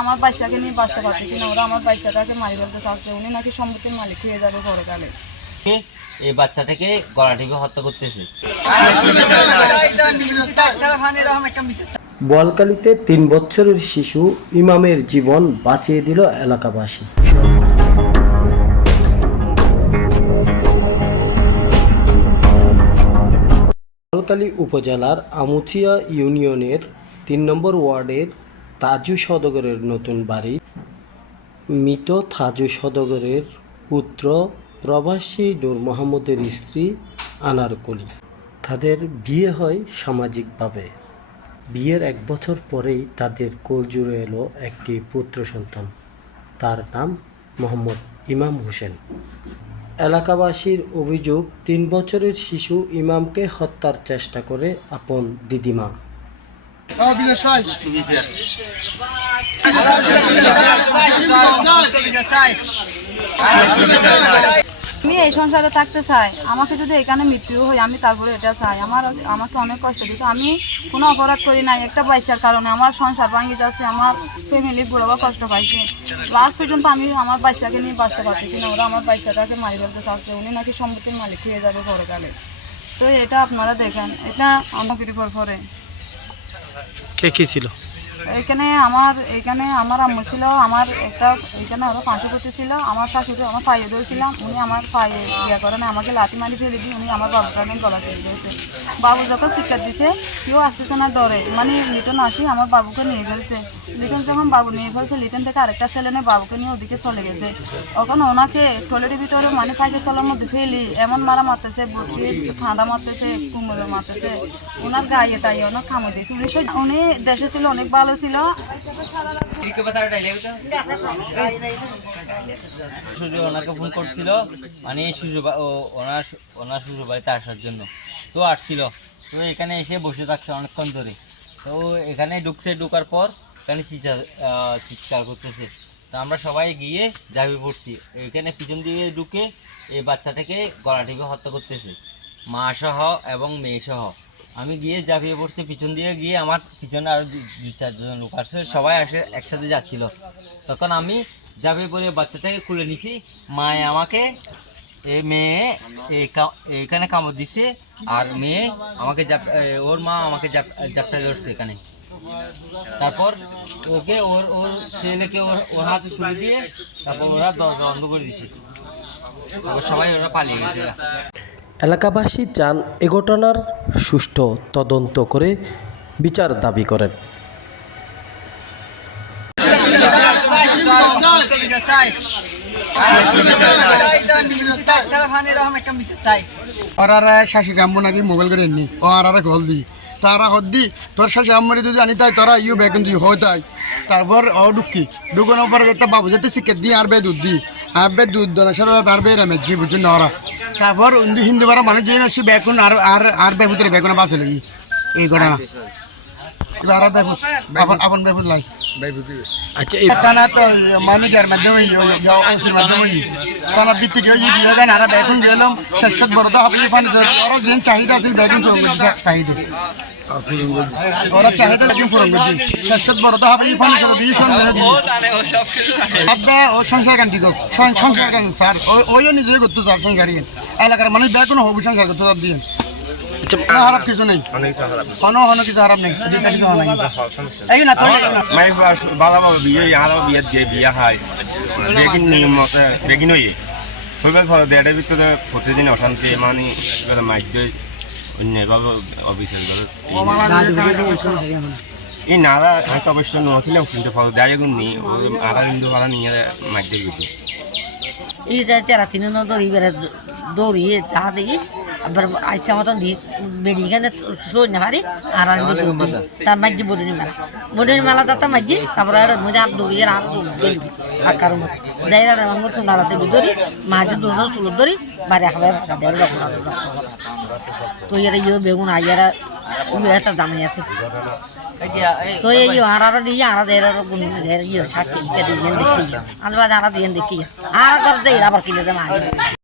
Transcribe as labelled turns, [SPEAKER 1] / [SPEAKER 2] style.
[SPEAKER 1] আমার বাচ্চাকে নিয়ে বাঁচতে পারতেছি না ওরা আমার বাচ্চাটাকে মারি ফেলতে চাচ্ছে উনি নাকি সম্পত্তির মালিক হয়ে যাবে পরকালে।
[SPEAKER 2] এই বাচ্চাটাকে গলা টিপে হত্যা করতেছে।
[SPEAKER 3] বোয়ালকালীতে তিন বছরের শিশু ইমামের জীবন বাঁচিয়ে দিল এলাকাবাসী। বোয়ালকালী উপজেলার আমুথিয়া ইউনিয়নের তিন নম্বর ওয়ার্ডের তাজু সদগরের নতুন বাড়ি। মৃত থাজু সদগরের পুত্র প্রবাসী নূর মোহাম্মদের স্ত্রী আনারকলি তাদের বিয়ে হয় সামাজিকভাবে। বিয়ের এক বছর পরেই তাদের কোল জুড়ে এলো একটি পুত্র সন্তান। তার নাম মোহাম্মদ ইমাম হোসেন। এলাকাবাসীর অভিযোগ, তিন বছরের শিশু ইমামকে হত্যার চেষ্টা করে আপন দিদিমা।
[SPEAKER 1] আমি এই সংসারে থাকতে চাই। আমাকে যদি এখানে মৃত্যু হয়, আমি তারপরে এটা চাই। আমার আমাকে অনেক কষ্ট দিত। আমি কোনো অপরাধ করি নাই, একটা পয়সার কারণে। আমার সংসার ভাঙি যাচ্ছে, আমার ফ্যামিলি বুড়োবা কষ্ট পাইছে। লাস্ট পর্যন্ত আমি আমার বাচ্চাকে নিয়ে বাঁচতে পারতেছি না। ওরা আমার বাচ্চাটাকে মারি ফেলতে চাচ্ছে। উনি নাকি সম্পত্তির মালিক হয়ে যাবে পরকালে। তো এটা আপনারা দেখেন। এটা আমাকে করে।
[SPEAKER 3] কে কি ছিল?
[SPEAKER 1] এখানে আমার এখানে আমার আম্মু ছিল, আমার একটা, এখানে আরও পাঁচশো ছিল, আমার শাশুড়ি, আমার পায়ে ধরেছিলাম, উনি আমার পায়ে ইয়ে করেন আমাকে লাঠি মারি ফেলে দিয়ে উনি আমার বাবুটা নিয়ে গলা ফেলে দিয়েছে। বাবু যখন শিক্ষা দিছে, কেউ আসতেছে না ডরে মানে লিটন আসি আমার বাবুকে নিয়ে ফেলছে। লিটন যখন বাবু নিয়ে ফেলছে, লিটন থেকে আরেকটা ছেলে নিয়ে বাবুকে নিয়ে ওদিকে চলে গেছে। তখন ওনাকে টয়লেটের ভিতরে মানে পাইকের তলার মধ্যে ফেলি, এমন মারা মারতেছে, বুকে ফাঁদা মারতেছে, কুমড়ে মারতেছে। ওনার গায়ে তাই ওনার খামে দিয়েছে। উনি দেশে ছিল, অনেক ভালো ছিল।
[SPEAKER 2] সূর্য ওনাকে ফোন করছিল মানে সূর্য ওনার ওনার সূর্য বাড়িতে আসার জন্য। তো আসছিল। তো এখানে এসে বসে থাকছে অনেকক্ষণ ধরে। তো এখানে ঢুকছে, ঢুকার পর এখানে চিৎকার চিৎকার করতেছে। তো আমরা সবাই গিয়ে ঝাঁপিয়ে পড়ছি। এখানে পিছন দিকে ঢুকে এই বাচ্চাটাকে গলা টিপে হত্যা করতেছে। মা সহ এবং মেয়ে সহ। আমি গিয়ে ঝাঁপিয়ে পড়ছি, পিছন দিয়ে গিয়ে আমার পিছনে আরও দু- চারজন লোক আসছে সবাই আসে, একসাথে যাচ্ছিল। তখন আমি ঝাঁপিয়ে পড়ে বাচ্চাটাকে খুলে নিছি, মায়ে আমাকে এই মেয়ে এখানে কামড় দিছে, আর মেয়ে আমাকে ওর মা আমাকে জাপ- জাপটা ধরছে এখানে। তারপর ওকে ওর ওর ছেলেকে ওর ওর হাতে তুলে দিয়ে তারপর ওরা দরজা বন্ধ করে দিছে। তারপর সবাই ওরা পালিয়ে গেছে।
[SPEAKER 3] এলাকাবাসী চান এ ঘটনার সুষ্ঠু তদন্ত করে বিচার দাবি করেন।
[SPEAKER 4] গ্রাম্য মোবাইল আর দি। তোর যদি আনি তাই তোরা তাই। তারপর ও বাবু দি, আর বে দুধ দি। আর বে দুধ দলের সাথে তার বে রেমে জি বুঝছেন ওরা তারপর হিন্দু হিন্দু বারা মানুষ যে আসি বেগুন আর আর আর বে ভিতরে বেগুন বাঁচে লই এই ঘটনা। আর বেগুন আপন আপন বেগুন লাই
[SPEAKER 3] আচ্ছা এই
[SPEAKER 4] তো মানিকের মাধ্যমে অংশের মাধ্যমে তানা ভিত্তিক বিয়ে দেন আর বেগুন গেলাম শেষত বড় তো হবে ফান যেন চাহিদা আছে বেগুন চাহিদা। দিয়ে কান নিজে সংসারী এলাকার মানুষ বেগুন হবু সংসার করতো সব দিয়ে। খারাপ কিছু নেই। কোনো কোনো কিছু খারাপ নেই। এই
[SPEAKER 5] বিয়ে দিয়ে হয়, বেগিন মতে প্রতিদিন অশান্তি মানে মাইক অন্য অবিশ্বাস করে এই নারা হয়তো অবশ্য নছিলাম কিন্তু ফলে দেয় গুণ নি আরা কিন্তু ভাড়া নিয়ে মাইক দিয়ে গেছে
[SPEAKER 6] এটা তেরা তিন দৌড়ি বেড়ে দৌড়িয়ে চা দিয়ে আবার আইসা মতন দিয়ে বেরিয়ে গেলে সই না পারি আর আমি। তার মাঝে বডির মেলা। বডির মেলা যাতে মাঝে তারপরে আর মধ্যে আর দৌড়িয়ে আর আকার মতো যাই আর আমার মতো নাড়াতে ধরি মাঝে দুটো চুলো ধরি বাড়ি খাবে তো এর ইয়ে বেগুন আইয়ারা ইয়ে একটা দামে আছে। তো এই আড়ারা দিয়ে আড়া দিয়ে গুণ ইয়ে সাক্ষী দিয়ে দেখি আজ বাদ আড়া দিয়ে দেখি আর করতে আবার কিনে দেয়